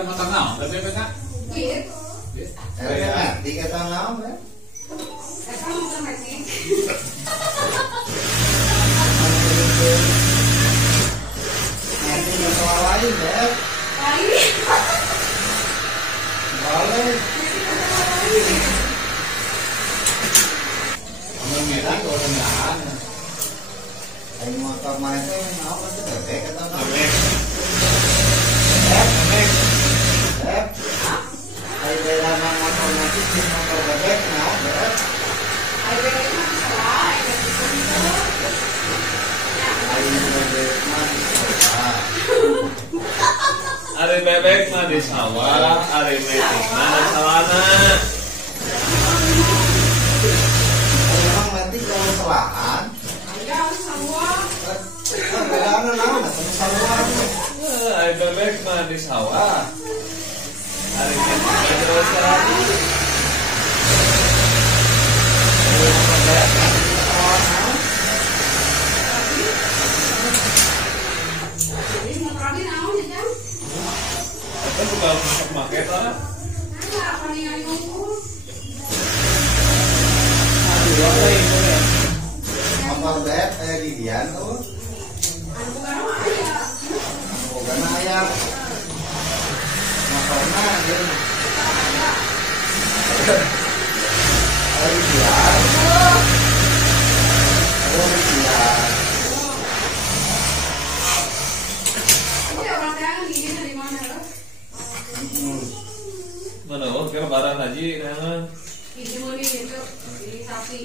Kita motor naon, tapi benar. Gitu. Tiga tahun naon ya? Eta motor metik. Nanti masalah lain ya. Lain. Boleh. Amun metik orang nahan. Ayo motor mana sih naon itu bebek atau naon? Bebek. Ayo beda motor nanti di motor bebek naon bebek? Ayo itu masalah, ayo itu. Ayo bebek mah di sawah. Ari bebek mah di sawah, ari metik mah di sawana. Memang nanti kalau selahan, Ayo semua. bedanya naon atau sawah? Ari bebek mah di sawah. Ari metik mah di sawana. Jadi motor abi naon ya, Jang? Kita juga masuk market lah. Nah, apa nih yang ngomong? Motor bebek kayak di Dian tuh. Anu bukan apa ya? Bukan ayam. Motornya dia. Ayo di Dian. Ayo di Dian. Ini orang yang gini dari mana loh? Mana kira barang haji, nah. Ini mau nih itu, ini sapi.